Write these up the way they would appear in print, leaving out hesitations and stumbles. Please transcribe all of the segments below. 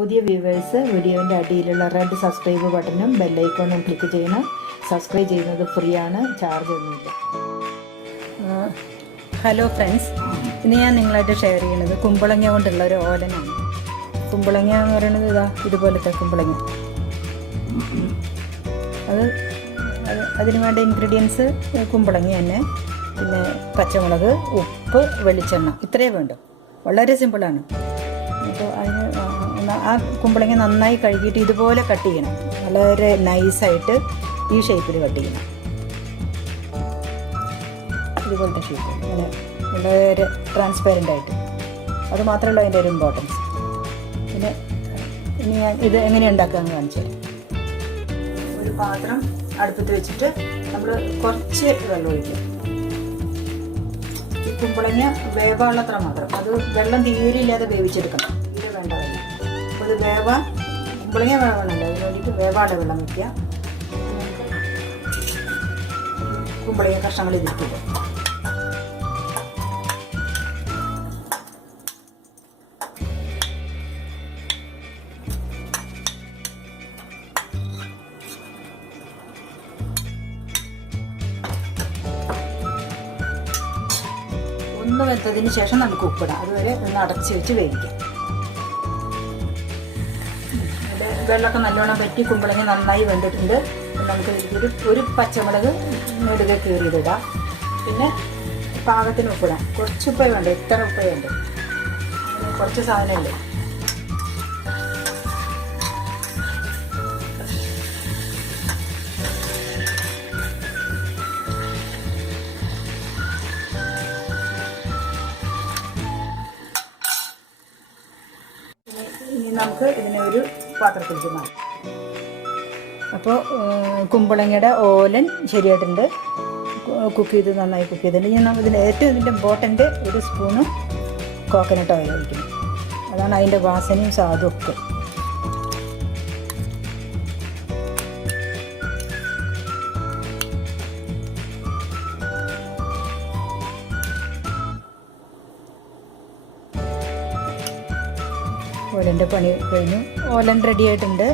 പുതിയ വ്യൂവേഴ്സ് വീഡിയോൻ്റെ അടിയിലുള്ള റെഡ് സബ്സ്ക്രൈബ് ബട്ടണും ബെല്ലൈക്കോണും ക്ലിക്ക് ചെയ്യണം. സബ്സ്ക്രൈബ് ചെയ്യുന്നത് ഫ്രീ ആണ്, ചാർജ് ഒന്നുമില്ല. ഹലോ ഫ്രണ്ട്സ്, ഇന്ന് ഞാൻ നിങ്ങളായിട്ട് ഷെയർ ചെയ്യുന്നത് കുമ്പളങ്ങ കൊണ്ടുള്ള ഒരു ഓലനാണ്. കുമ്പളങ്ങ എന്ന് പറയുന്നത് ഇതുപോലത്തെ കുമ്പളങ്ങ. അതിന് വേണ്ട ഇൻഗ്രീഡിയൻസ് കുമ്പളങ്ങ തന്നെ, പിന്നെ പച്ചമുളക്, ഉപ്പ്, വെളിച്ചെണ്ണ, ഇത്രയേ വേണ്ടു. വളരെ സിമ്പിളാണ്. അപ്പോൾ അതിന് ആ കുമ്പളങ്ങ നന്നായി കഴുകിയിട്ട് ഇതുപോലെ കട്ട് ചെയ്യണം. വളരെ നൈസായിട്ട് ഈ ഷേപ്പിൽ കട്ട് ചെയ്യണം. ഇതുപോലത്തെ ഷേപ്പ്, അങ്ങനെ വളരെ ട്രാൻസ്പെറൻ്റ് ആയിട്ട്. അത് മാത്രമല്ല അതിൻ്റെ ഒരു ഇമ്പോർട്ടൻസ്. പിന്നെ ഇനി ഞാൻ ഇത് എങ്ങനെ ഉണ്ടാക്കാമെന്ന് കാണിച്ചു തരാം. ഒരു പാത്രം അടുപ്പത്ത് വെച്ചിട്ട് നമ്മൾ കുറച്ച് വെള്ളം ഒഴിക്കും. ഈ കുമ്പളങ്ങ വേവാളത്ര മാത്രം, അത് വെള്ളം തീരെയില്ലാതെ വേവിച്ചെടുക്കണം. തീരെ വേണ്ട വെള്ളം. അപ്പോൾ ഇത് കുമ്പളങ്ങ വേവണമല്ലോ, അതിന് വേണ്ടിയിട്ട് വേവാള വെള്ളം വയ്ക്കുക. കുമ്പളങ്ങ കഷ്ണങ്ങൾ ഇതിരിക്കില്ല. ഒന്ന് വെന്തതിന് ശേഷം നമുക്ക് ഉപ്പിടാം. അതുവരെ ഒന്ന് അടച്ച് വെച്ച് വേവിക്കാം. വെള്ളമൊക്കെ നല്ലോണം പറ്റി കുമ്പളങ്ങ നന്നായി വെന്തിട്ടുണ്ട്. നമുക്ക് ഒരു പച്ചമുളക് നെടുകെ കീറിയിടാം. പിന്നെ പാകത്തിന് ഉപ്പിടാം. കുറച്ച് ഉപ്പേ വേണ്ട, ഇത്ര ഉപ്പേ വേണ്ട. കുറച്ച് സാധനമുണ്ട്. ഇനി നമുക്ക് ഇതിനെ ഒരു പാത്രത്തിലേക്ക് മാറ്റാം. അപ്പോൾ കുമ്പളങ്ങയുടെ ഓലൻ ശരിയായിട്ടുണ്ട്. നന്നായി കുക്ക് ചെയ്തിട്ടുണ്ട്. ഇനി ഇതിൻ്റെ ഏറ്റവും ഇതിൻ്റെ ഇമ്പോർട്ടൻ്റ് ഒരു സ്പൂണ് കോക്കനട്ട് ഓയിൽ ഒഴിക്കണം. അതാണ് അതിൻ്റെ വാസനയും സ്വാദും ഒക്കെ. ഓലൻ്റെ പണി കഴിഞ്ഞു. ഓലൻ റെഡി ആയിട്ടുണ്ട്.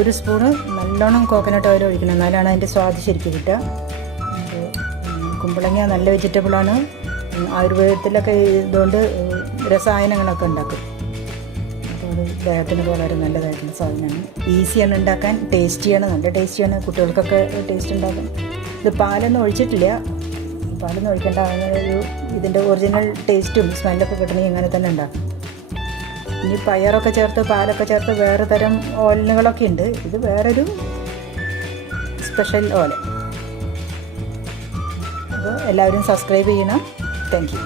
ഒരു സ്പൂണ് നല്ലോണം കോക്കനട്ട് ഓയിൽ ഒഴിക്കണം, എന്നാലാണ് അതിൻ്റെ സ്വാദ് ശരിക്കും കിട്ടുക. കുമ്പളങ്ങ നല്ല വെജിറ്റബിളാണ്. ആയുർവേദത്തിലൊക്കെ ഇതുകൊണ്ട് രസായനങ്ങളൊക്കെ ഉണ്ടാക്കും. അപ്പോൾ അത് ദേഹത്തിന് വളരെ നല്ലതായിട്ടുള്ള സാധനമാണ്. ഈസിയാണ് ഉണ്ടാക്കാൻ, ടേസ്റ്റിയാണ്, നല്ല ടേസ്റ്റിയാണ്. കുട്ടികൾക്കൊക്കെ ടേസ്റ്റ് ഉണ്ടാക്കും. ഇത് പാലൊന്നും ഒഴിച്ചിട്ടില്ല. പാലൊന്നും ഒഴിക്കേണ്ട. ഒരു ഇതിൻ്റെ ഒറിജിനൽ ടേസ്റ്റും സ്മെല്ലൊക്കെ കിട്ടണമെങ്കിൽ ഇങ്ങനെ തന്നെ ഉണ്ടാക്കും. ഇനി പയറൊക്കെ ചേർത്ത് പാലൊക്കെ ചേർത്ത് വേറെ തരം ഓലനുകളൊക്കെ ഉണ്ട്. ഇത് വേറൊരു സ്പെഷ്യൽ ഓല. അപ്പോൾ എല്ലാവരും സബ്സ്ക്രൈബ് ചെയ്യണം. Thank you.